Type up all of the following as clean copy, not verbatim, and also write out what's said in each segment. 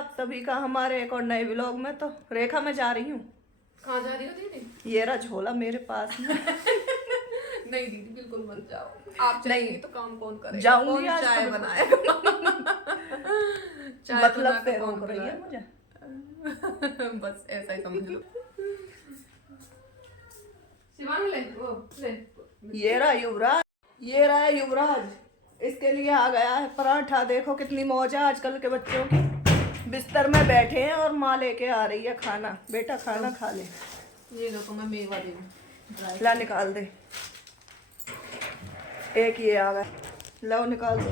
आप सभी का हमारे एक और नए व्लॉग में। तो रेखा मैं जा रही हूँ। कहाँ जा रही हो दीदी? ये रहा झोला मेरे पास में। नहीं दीदी बिल्कुल मत जाओ। आप चलेंगी तो काम कौन करेगा? जाऊंगी कौन आज चाय तो बनाएगा? चाय मतलब बना से के कौन रोक रही है मुझे। बस ऐसा ही समझ लो। शिवांग ले वो ले। ये रहा युवराज, ये रहा युवराज। इसके लिए आ गया है पराठा। देखो कितनी मौज है आजकल के बच्चों की। बिस्तर में बैठे हैं और माँ लेके आ रही है खाना। बेटा खाना खा ले। ये देखो मैं मेवा दे दूँ। ला निकाल दे। एक ये आ गया, लो निकाल दो।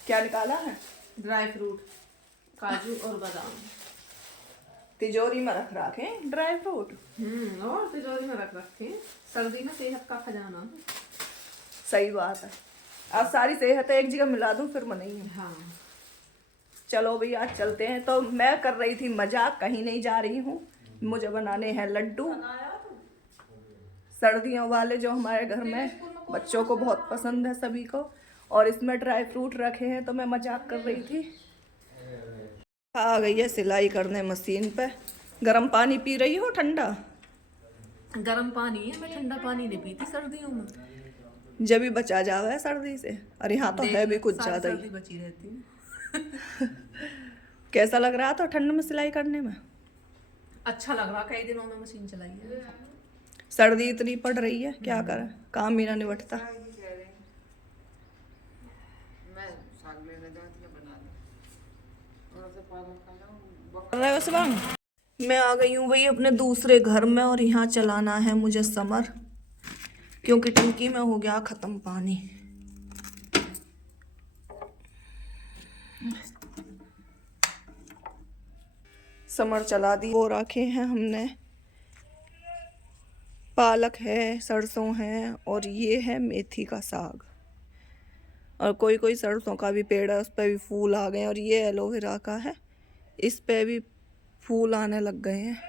क्या निकाला है? ड्राई फ्रूट, काजू और बादाम। तिजोरी में रख रखे ड्राई फ्रूट। और तिजोरी में रख रखे हैं। सर्दी में सेहत का खजाना। सही बात है। अब सारी सेहत एक जगह मिला दूं फिर मनाएंगे। हाँ चलो भाई आज चलते हैं। तो मैं कर रही थी मजाक, कहीं नहीं जा रही हूँ। मुझे बनाने हैं लड्डू सर्दियों वाले, जो हमारे घर में बच्चों को बहुत पसंद है सभी को। और इसमें ड्राई फ्रूट रखे हैं तो मैं मजाक कर रही थी। आ गई है सिलाई करने मशीन पे। गर्म पानी पी रही हो ठंडा? गर्म पानी है, मैं ठंडा पानी नहीं पीती सर्दियों में। जब भी बचा जावा है सर्दी से। और यहाँ तो है भी कुछ ज्यादा ही। सर्दी बची रहती है। कैसा लग रहा था ठंड में सिलाई करने में? अच्छा लग रहा, कई दिनों में मशीन चलाई है। सर्दी इतनी पड़ रही है, क्या करें, काम ही ना निबटता। मैं आ गई हूँ भाई अपने दूसरे घर में। और यहाँ चलाना है मुझे समर, क्योंकि टंकी में हो गया खत्म पानी। समर चला दी। वो रखे हैं हमने, पालक है, सरसों है और ये है मेथी का साग। और कोई कोई सरसों का भी पेड़ है, उस पर भी फूल आ गए। और ये एलोवेरा का है, इस पे भी फूल आने लग गए हैं।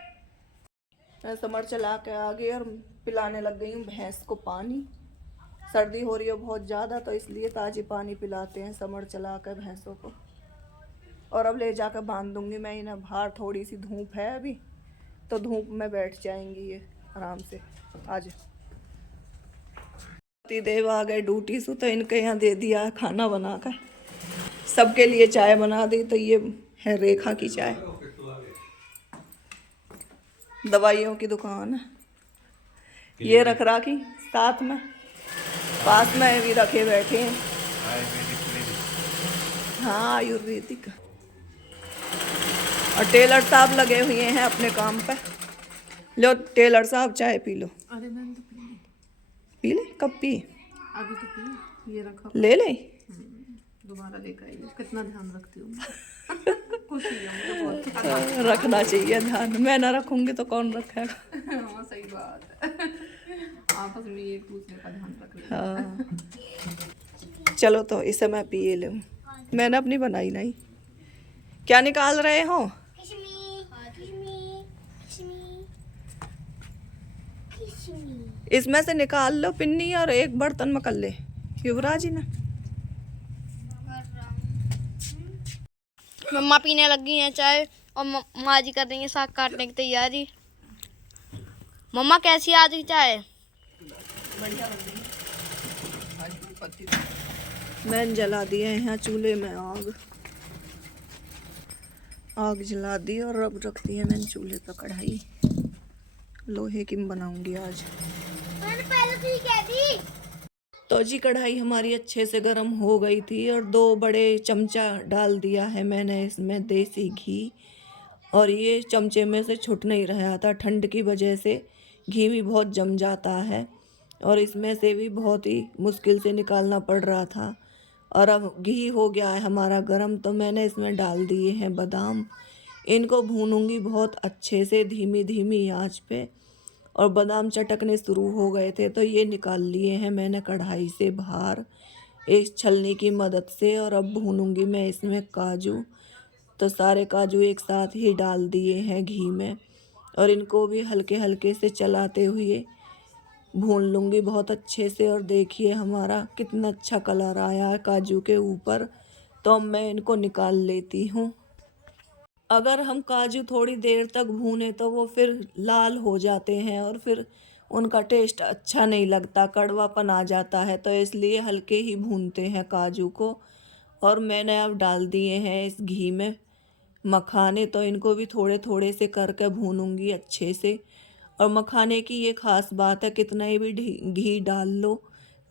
मैं समर चला के आ गई और पिलाने लग गई हूँ भैंस को पानी। सर्दी हो रही है बहुत ज़्यादा, तो इसलिए ताज़ी पानी पिलाते हैं समर चला कर भैंसों को। और अब ले जाकर बांध दूंगी मैं इन्हें बाहर। थोड़ी सी धूप है अभी, तो धूप में बैठ जाएंगी ये आराम से। आज देव आ गए ड्यूटी से, तो इनके यहाँ दे दिया खाना बनाकर। सबके लिए चाय बना दी। तो ये है रेखा की चाय। दवाइयों की दुकान है। ये रख राखी साथ में, पास में भी रखे बैठे हैं। हाँ आयुर्वेदिक। और टेलर साहब लगे हुए हैं अपने काम पे। लो टेलर साहब चाय पी लो। अरे मैंने तो पी ले, कब पी? अभी तो पी, ये रखा। ले ले, दोबारा लेकर आई। कितना ध्यान रखती हूँ। खुशी है मुझे बहुत। रखना चाहिए ध्यान। मैं ना रखूंगी तो कौन रखेगा? हाँ सही बात है। आपस में एक दूसरे का ध्यान रख लें। हाँ चलो तो इसे मैं पिए लूँ। मैंने अपनी बनाई नहीं। क्या निकाल रहे हो? इसमें से निकाल लो पिन्नी और एक बर्तन में कर ले युवराज जी ने। मम्मा पीने लगी हैं चाय और माँ जी कर रही हैं साग काटने की तैयारी। मम्मा कैसी आज की चाय? मैंने जला दिया यहाँ चूल्हे में आग जला दी। और अब रख दी है मैंने चूल्हे पर कढ़ाई। लोहे की बनाऊंगी आज। तो जी कढ़ाई हमारी अच्छे से गर्म हो गई थी। और 2 बड़े चमचा डाल दिया है मैंने इसमें देसी घी। और ये चमचे में से छूट नहीं रहा था, ठंड की वजह से घी भी बहुत जम जाता है। और इसमें से भी बहुत ही मुश्किल से निकालना पड़ रहा था। और अब घी हो गया है हमारा गरम, तो मैंने इसमें डाल दिए हैं बादाम। इनको भूनूंगी बहुत अच्छे से धीमी धीमी आंच पे। और बादाम चटकने शुरू हो गए थे, तो ये निकाल लिए हैं मैंने कढ़ाई से बाहर एक छलनी की मदद से। और अब भूनूंगी मैं इसमें काजू। तो सारे काजू एक साथ ही डाल दिए हैं घी में। और इनको भी हल्के हल्के से चलाते हुए भून लूँगी बहुत अच्छे से। और देखिए हमारा कितना अच्छा कलर आया है काजू के ऊपर। तो अब मैं इनको निकाल लेती हूँ। अगर हम काजू थोड़ी देर तक भूने तो वो फिर लाल हो जाते हैं और फिर उनका टेस्ट अच्छा नहीं लगता, कड़वापन आ जाता है। तो इसलिए हल्के ही भूनते हैं काजू को। और मैंने अब डाल दिए हैं इस घी में मखाने, तो इनको भी थोड़े थोड़े से करके भूनूंगी अच्छे से। और मखाने की ये ख़ास बात है, कितना ही भी घी डाल लो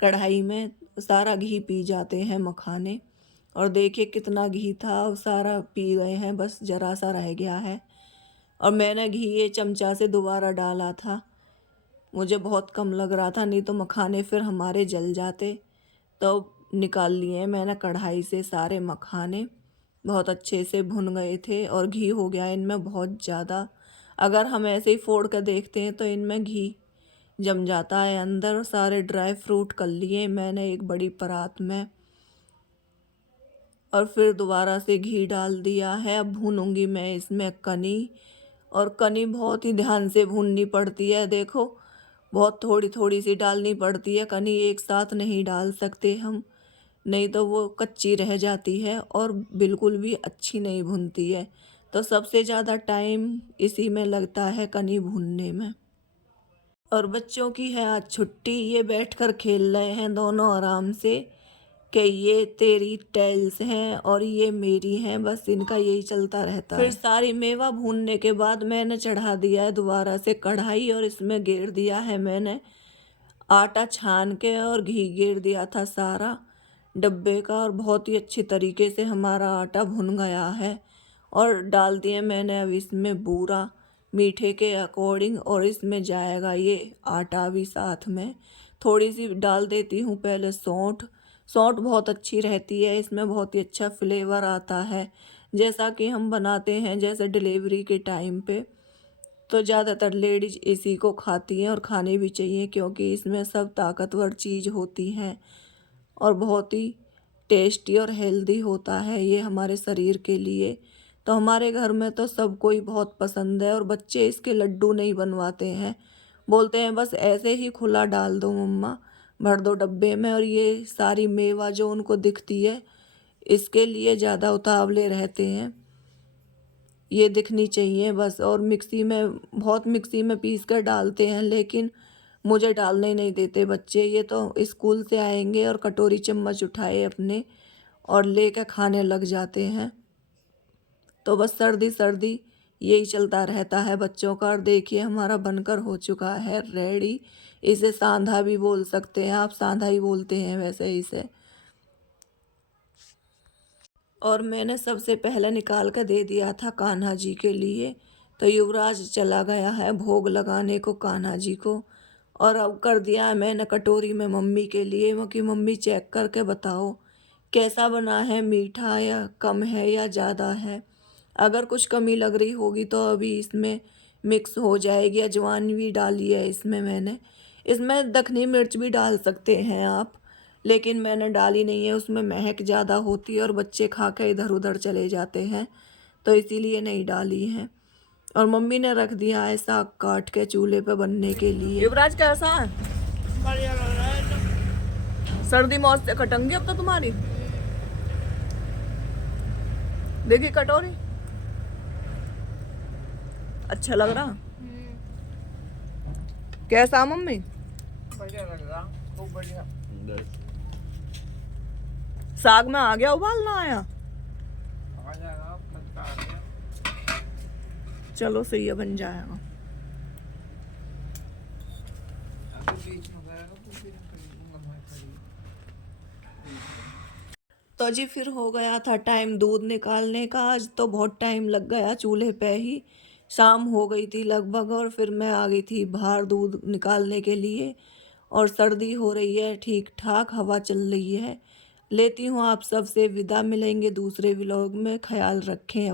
कढ़ाई में, सारा घी पी जाते हैं मखाने। और देखिए कितना घी था, वो सारा पी गए हैं, बस ज़रा सा रह गया है। और मैंने घी ये चमचा से दोबारा डाला था, मुझे बहुत कम लग रहा था, नहीं तो मखाने फिर हमारे जल जाते। तो निकाल लिए मैंने कढ़ाई से सारे मखाने, बहुत अच्छे से भुन गए थे और घी हो गया इनमें बहुत ज़्यादा। अगर हम ऐसे ही फोड़ कर देखते हैं तो इनमें घी जम जाता है अंदर। सारे ड्राई फ्रूट कर लिए मैंने एक बड़ी परात में और फिर दोबारा से घी डाल दिया है। अब भूनूंगी मैं इसमें कनी, और कनी बहुत ही ध्यान से भूननी पड़ती है। देखो बहुत थोड़ी थोड़ी सी डालनी पड़ती है कनी, एक साथ नहीं डाल सकते हम, नहीं तो वो कच्ची रह जाती है और बिल्कुल भी अच्छी नहीं भुनती है। तो सबसे ज़्यादा टाइम इसी में लगता है कनी भूनने में। और बच्चों की है आज छुट्टी, ये बैठकर खेल रहे हैं दोनों आराम से कि ये तेरी टाइल्स हैं और ये मेरी हैं, बस इनका यही चलता रहता है। फिर सारी मेवा भूनने के बाद मैंने चढ़ा दिया है दोबारा से कढ़ाई और इसमें गेर दिया है मैंने आटा छान के, और घी गेर दिया था सारा डब्बे का, और बहुत ही अच्छी तरीके से हमारा आटा भुन गया है। और डाल दिए मैंने अब इसमें बूरा मीठे के अकॉर्डिंग, और इसमें जाएगा ये आटा भी साथ में। थोड़ी सी डाल देती हूँ पहले सौंठ, सौंठ बहुत अच्छी रहती है, इसमें बहुत ही अच्छा फ्लेवर आता है। जैसा कि हम बनाते हैं जैसे डिलीवरी के टाइम पे, तो ज़्यादातर लेडीज इसी को खाती हैं और खाने भी चाहिए, क्योंकि इसमें सब ताकतवर चीज़ होती हैं और बहुत ही टेस्टी और हेल्दी होता है ये हमारे शरीर के लिए। तो हमारे घर में तो सबको ही बहुत पसंद है, और बच्चे इसके लड्डू नहीं बनवाते हैं, बोलते हैं बस ऐसे ही खुला डाल दो मम्मा, भर दो डब्बे में। और ये सारी मेवा जो उनको दिखती है इसके लिए ज़्यादा उतावले रहते हैं, ये दिखनी चाहिए बस। और मिक्सी में, बहुत मिक्सी में पीस कर डालते हैं, लेकिन मुझे डालने नहीं देते बच्चे। ये तो स्कूल से आएंगे और कटोरी चम्मच उठाए अपने और लेकर खाने लग जाते हैं। तो बस सर्दी सर्दी यही चलता रहता है बच्चों का। और देखिए हमारा बनकर हो चुका है रेडी। इसे सांधा भी बोल सकते हैं आप, सांधा ही बोलते हैं वैसे इसे। और मैंने सबसे पहले निकाल कर दे दिया था कान्हा जी के लिए, तो युवराज चला गया है भोग लगाने को कान्हा जी को। और अब कर दिया है मैंने कटोरी में मम्मी के लिए, वो कि मम्मी चेक करके बताओ कैसा बना है, मीठा या कम है या ज़्यादा है। अगर कुछ कमी लग रही होगी तो अभी इसमें मिक्स हो जाएगी। अजवाइन भी डाली है इसमें मैंने, इसमें दखनी मिर्च भी डाल सकते हैं आप, लेकिन मैंने डाली नहीं है, उसमें महक ज़्यादा होती है और बच्चे खा के इधर उधर चले जाते हैं, तो इसीलिए नहीं डाली है। और मम्मी ने रख दिया है साग काट के चूल्हे पे बनने के लिए। युवराज कैसा है? बढ़िया लग रहा है तो। सर्दी मौत से कटंगी अब तो तुम्हारी। देखी कटोरी, अच्छा लग रहा? कैसा मम्मी? बढ़िया लग रहा, खूब बढ़िया। साग में आ गया उबालना आया? आ जाएगा, खट्टा आ गया। चलो सही है, बन जाएगा। अभी बीच में गया तो फिर खरीदूंगा मैं तो जी फिर हो गया था टाइम दूध निकालने का। आज तो बहुत टाइम लग गया चूल्हे पे ही, शाम हो गई थी लगभग, और फिर मैं आ गई थी बाहर दूध निकालने के लिए। और सर्दी हो रही है, ठीक ठाक हवा चल रही है। लेती हूँ आप सबसे विदा, मिलेंगे दूसरे व्लॉग में, ख्याल रखें।